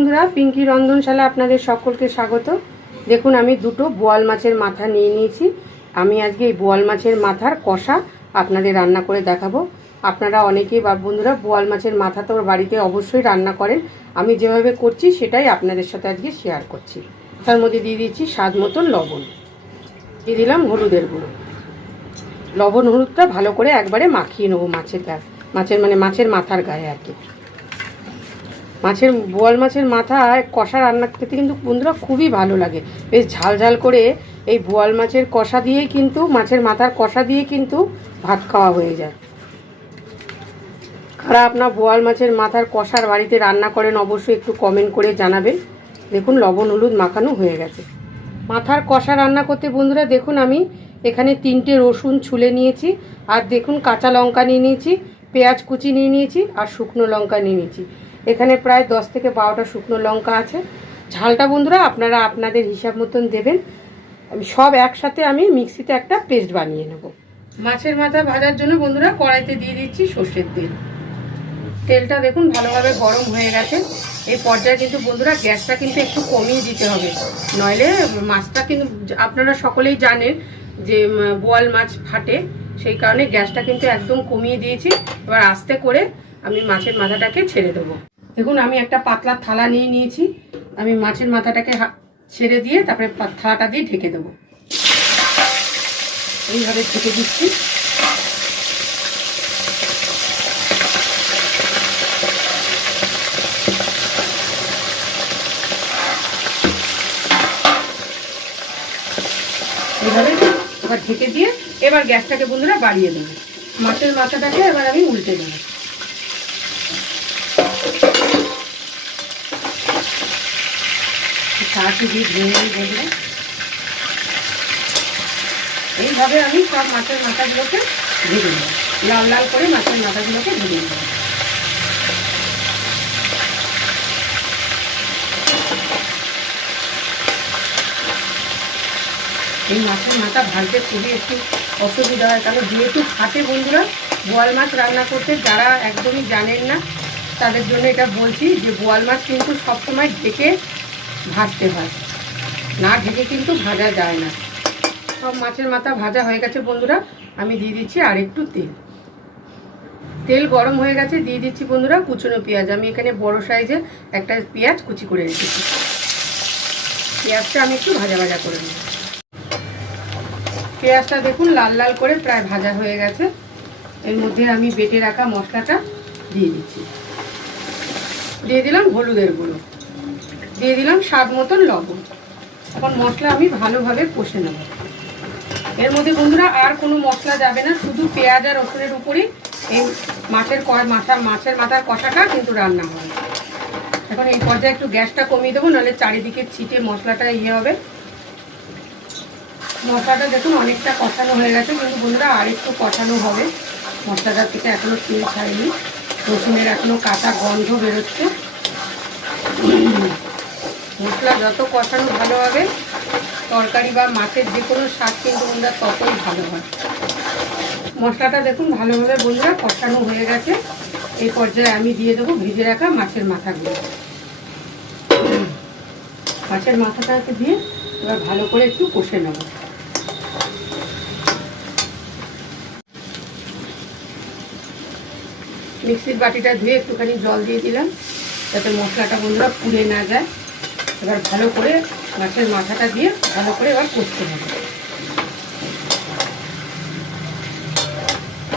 বন্ধুরা, পিঙ্কি রন্ধনশালা আপনাদের সকলকে স্বাগত। দেখুন, আমি দুটো বোয়াল মাছের মাথা নিয়ে নিয়েছি। আমি আজকে এই বোয়াল মাছের মাথার কষা আপনাদের রান্না করে দেখাবো। আপনারা অনেকেই বন্ধুরা বোয়াল মাছের মাথা তো বাড়িতে অবশ্যই রান্না করেন। আমি যেভাবে করছি সেটাই আপনাদের সাথে আজকে শেয়ার করছি। তার মধ্যে দিয়ে দিচ্ছি স্বাদ মতন লবণ, দিয়ে দিলাম হলুদের গুঁড়ো। লবণ হলুদটা ভালো করে একবারে মাখিয়ে নেবো মাছের মাথার গায়ে আর কি। বোয়াল মাছের মাথা কষা রান্না খেতে কিন্তু বন্ধুরা খুবই ভালো লাগে। বেশ ঝাল ঝাল করে এই বোয়াল মাছের কষা দিয়েই কিন্তু মাছের মাথার কষা দিয়ে কিন্তু ভাত খাওয়া হয়ে যায়। কারা আপনার বোয়াল মাছের মাথার কষার বাড়িতে রান্না করেন অবশ্যই একটু কমেন্ট করে জানাবেন। দেখুন, লবণ হলুদ মাখানো হয়ে গেছে। মাথার কষা রান্না করতে বন্ধুরা দেখুন, আমি এখানে 3টে রসুন ছুলে নিয়েছি, আর দেখুন কাঁচা লঙ্কা নিয়ে নিয়েছি, পেঁয়াজ কুচি নিয়ে নিয়েছি, আর শুকনো লঙ্কা নিয়ে নিয়েছি। এখানে প্রায় 10 থেকে 12টা শুকনো লঙ্কা আছে। ঝালটা বন্ধুরা আপনারা আপনাদের হিসাব মতন দেবেন। সব একসাথে আমি মিক্সিতে একটা পেস্ট বানিয়ে নেব। মাছের মাথা ভাজার জন্য বন্ধুরা কড়াইতে দিয়ে দিচ্ছি সর্ষের তেল। তেলটা দেখুন ভালোভাবে গরম হয়ে গেছে। এই পর্যায়ে কিন্তু বন্ধুরা গ্যাসটা কিন্তু একটু কমিয়ে দিতে হবে, নইলে মাছটা কিন্তু আপনারা সকলেই জানেন যে বোয়াল মাছ ফাটে, সেই কারণে গ্যাসটা কিন্তু একদম কমিয়ে দিয়েছি। এবার আস্তে করে আমি মাছের মাথাটাকে ছেড়ে দেবো। দেখুন, আমি একটা পাতলা থালা নিয়ে নিয়েছি। আমি মাছের মাথাটাকে ছেড়ে দিয়ে তারপরে থালাটা দিয়ে ঢেকে দেবো। এইভাবে ঢেকে দিচ্ছি। এইভাবে এবার ঢেকে দিয়ে এবার গ্যাসটাকে বন্ধুরা বাড়িয়ে দেবো। মাছের মাথাটাকে এবার আমি উল্টে দেবো। এইভাবে আমি সব মাছের মাথাগুলোকে ভেজে নেব, লাল লাল করে মাছের মাথাগুলোকে ভেজে নেব। এই মাছের মাথা ভাজতে খুবই একটু অসুবিধা হয়, কারণ যেহেতু ফাটে বন্ধুরা বোয়াল মাছ রান্না করতে, যারা একদমই জানেন না তাদের জন্য এটা বলছি যে বোয়াল মাছ কিন্তু সবসময় ঢেকে ভাজতে হয়, না ঢেকে কিন্তু ভাজা যায় না। সব মাছের মাথা ভাজা হয়ে গেছে বন্ধুরা। আমি দিয়ে দিচ্ছি আর একটু তেল গরম হয়ে গেছে। দিয়ে দিচ্ছি বন্ধুরা কুচনো পেঁয়াজ। আমি এখানে বড় সাইজের একটা পেঁয়াজ কুচি করে রেখেছি। পেঁয়াজটা আমি একটু ভাজা ভাজা করে নেব। পেঁয়াজটা দেখুন লাল লাল করে প্রায় ভাজা হয়ে গেছে। এর মধ্যে আমি বেটে রাখা মশলাটা দিয়ে দিচ্ছি। দিয়ে দিলাম হলুদের গুঁড়ো, দিয়ে দিলাম স্বাদ মতন লবণ। এখন মশলা আমি ভালোভাবে কষে নেব। এর মধ্যে বন্ধুরা আর কোনো মশলা যাবে না, শুধু পেঁয়াজ আর রসুনের উপরেই এই মাছের মাথার কষাটা কিন্তু রান্না হবে। এখন এই পর্যায়ে একটু গ্যাসটা কমিয়ে দেবো, নাহলে চারিদিকে ছিটে মশলাটা হবে। মশলাটা দেখুন অনেকটা কষানো হয়ে গেছে, কিন্তু বন্ধুরা আর একটু কষানো হবে। মশলাটা থেকে এখনও তেল ছাড়েনি, রসুনের এখনও কাঁচা গন্ধ বেরোচ্ছে। মশলা যত কষানো ভালো হবে তরকারি বা মাছের যে কোনো স্বাদ কিন্তু বন্ধুরা ততই ভালো হয়। মশলাটা দেখুন ভালোভাবে বন্ধুরা কষানো হয়ে গেছে। এই পর্যায়ে আমি দিয়ে দেবো ভেজে রাখা মাছের মাথাগুলো। মাছের মাথাটাকে দিয়ে এবার ভালো করে একটু কষে নেব। মিক্সির বাটিটা ধুয়ে একটুখানি জল দিয়ে দিলাম, যাতে মশলাটা বন্ধুরা পুড়ে না যায়। এবার ভালো করে মাছের মাথাটা দিয়ে ভালো করে এবার কষতে হবে।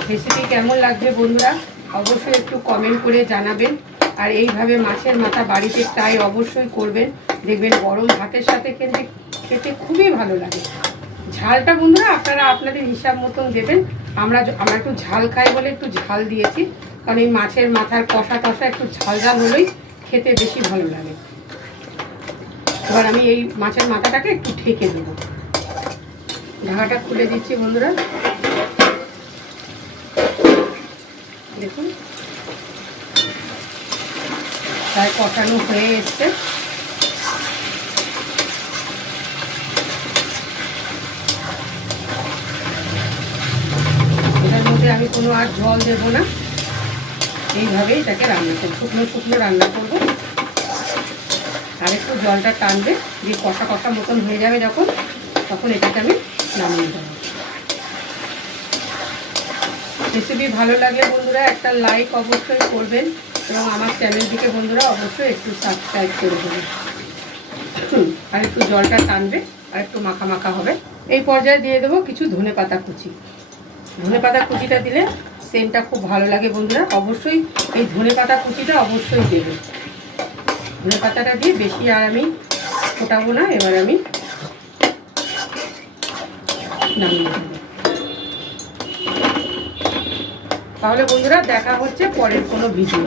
রেসিপি কেমন লাগবে বন্ধুরা অবশ্যই একটু কমেন্ট করে জানাবেন। আর এইভাবে মাছের মাথা বাড়িতে ট্রাই অবশ্যই করবেন, দেখবেন গরম ভাতের সাথে খেতে খুবই ভালো লাগে। ঝালটা বন্ধুরা আপনারা আপনাদের হিসাব মতন দেবেন। আমরা একটু ঝাল খাই বলে একটু ঝাল দিয়েছি, কারণ এই মাছের মাথার কষা একটু ঝাল ঝাল হলেই খেতে বেশি ভালো লাগে। এবার আমি এই মাছের মাথাটাকে একটু ঢেকে দেব। ঢাকাটা খুলে দিচ্ছি বন্ধুরা। দেখুন প্রায় কষানো হয়ে এসছে। এটার মধ্যে আমি কোনো আর জল দেবো না, এইভাবেই এটাকে রান্না করব, শুকনো রান্না করব। আর একটু জলটা টানবে, দিয়ে কষা কষা মতন হয়ে যাবে যখন, তখন এটাকে আমি নামিয়ে দেবো। রেসিপি ভালো লাগলে বন্ধুরা একটা লাইক অবশ্যই করবেন এবং আমার চ্যানেলটিকে বন্ধুরা অবশ্যই একটু সাবস্ক্রাইব করে দেবেন। আর একটু জলটা টানবে, আর একটু মাখা মাখা হবে। এই পর্যায়ে দিয়ে দেবো কিছু ধনেপাতা কুচি। ধনেপাতা কুচিটা দিলে সেন্টটা খুব ভালো লাগে বন্ধুরা, অবশ্যই এই ধনেপাতা কুচিটা অবশ্যই দেবে। ধনেপাতাটা দিয়ে বেশি আর আমি ফোটাবো না, এবার আমি নামিয়ে দেবো। তাহলে বন্ধুরা দেখা হচ্ছে পরের কোনো ভিডিও।